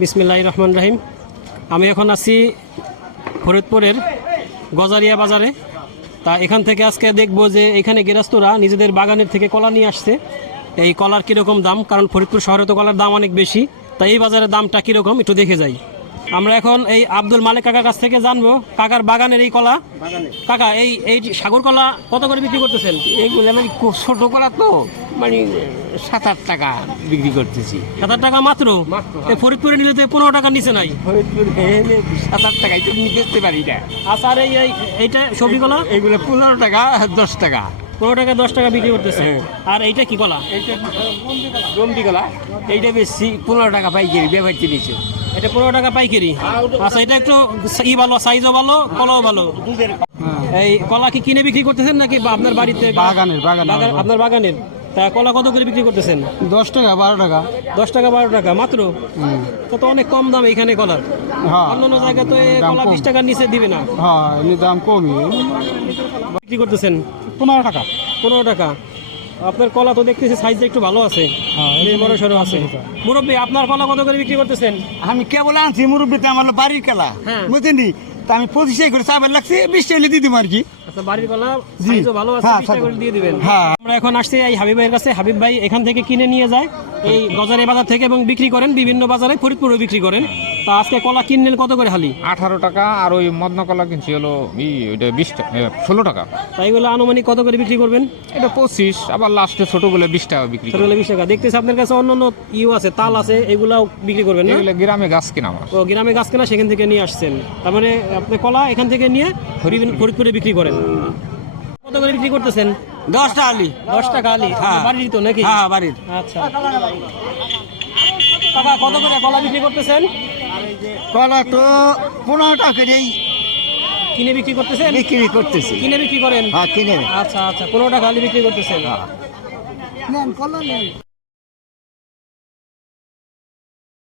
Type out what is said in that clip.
বিসমিল্লাহ রহমান রাহিম আমি এখন আছি ফরিদপুরের গজারিয়া বাজারে। তা এখান থেকে আজকে দেখব যে এখানে গেরাস্তরা নিজেদের বাগানের থেকে কলা নিয়ে আসছে। এই কলার কীরকম দাম? কারণ ফরিদপুর শহরে তো কলার দাম অনেক বেশি। তাই এই বাজারের দামটা কীরকম? একটু দেখে যাই। আমরা এখন এই আব্দুল মালিক কাকার কাছ থেকে জানব কাকার বাগানের এই কলা। কাকা এই এই সাগর কলা কত করে বিক্রি করতেছেন? এইগুলো মানে খুব ছোট কলা তো মানে সাত আট টাকা বিক্রি করতেছি। সাত আট টাকা মাত্র? এই ফরিদপুরে নিলে তো পনেরো টাকার নিচে নাই। ফরিদপুর সাত আট টাকায় তো নিতে পারি না। আচ্ছা আর এই এই- এইটা সবজি কলা? এগুলো পনেরো টাকা দশ টাকা। পনেরো টাকা দশ টাকা বিক্রি করতেছে। হ্যাঁ। আর এইটা কি কলা? এইটা গমটি কলা। এইটা বেশি পনেরো টাকা পাইকারি ব্যবহার নিচ্ছে এটা পনেরো টাকা পাইকারি। আচ্ছা এটা একটু ই ভালো সাইজও ভালো কলাও ভালো। এই কলা কি কিনে বিক্রি করতেছেন নাকি আপনার বাড়িতে বাগানের, বাগানের। বাগান- আপনার বাগানের? তা কলা কত করে বিক্রি করতেছেন? দশ টাকা বারো টাকা। দশ টাকা বারো টাকা মাত্র? তো তো অনেক কম দাম এখানে কলার। হ্যাঁ। অন্যান্য জায়গায় তো কলা বিশ টাকার নিচে দিবে না। হ্যাঁ দাম কমই। বিক্রি করতেছেন? পনেরো টাকা। পনেরো টাকা। আপনার কলা তো দেখতেছি সাইজটা একটু ভালো আছে। হ্যাঁ, বড় সড়ো আছে। মুরব্বী আপনার কলা কত করে বিক্রি করতেছেন? আমি কেবল আনছি মুরব্বীতে আমার বাড়ির খেলা হ্যাঁ। বুঝলি তা আমি পঁচিশে করে চাপের লাগছে বিশ টাকা দিয়ে দিব আর কি। আচ্ছা বাড়ির কলা সাইজও ভালো আছে হ্যাঁ, 20 টাকা করে দিয়ে দিবেন। হ্যাঁ। আমরা এখন আসছি এই হাবিব ভাইয়ের কাছে। হাবিব ভাই এখান থেকে কিনে নিয়ে যায়। এই গজারে বাজার থেকে এবং বিক্রি করেন বিভিন্ন বাজারে ফরিদপুরে বিক্রি করেন। তা আজকে কলা কিনলেন কত করে হালি? আঠারো টাকা আর ওই মদনা কলা কিনছি হলো ই ওইটা বিশ টাকা ষোলো টাকা। তাই এগুলো আনুমানিক কত করে বিক্রি করবেন? এটা পঁচিশ আবার লাস্টে ছোটগুলো বিশ টাকা বিক্রি করি। বিশ টাকা। দেখতেছি আপনার কাছে অন্য অন্য ইউ আছে তাল আছে এগুলাও বিক্রি করবেন এগুলো গ্রামে গাছ কিনা আমার ও গ্রামে গাছ কেনা সেখান থেকে নিয়ে আসছেন। তার মানে আপনি কলা এখান থেকে নিয়ে ফরিদপুরে। বিক্রি করেন। কত করে বিক্রি করতেছেন? দশটা আলি দশ টাকা আলি হ্যাঁ। বাড়ির তো নাকি? হ্যাঁ বাড়ির। আচ্ছা। কাকা কত করে কলা বিক্রি করতেছেন? কলা তো পনেরো টাকা করেই কিনে বিক্রি করতেছেন? বিক্রি করতেছি। কিনে বিক্রি করেন? হ্যাঁ কিনে। আচ্ছা আচ্ছা পনেরো টাকা বিক্রি করতেছেন।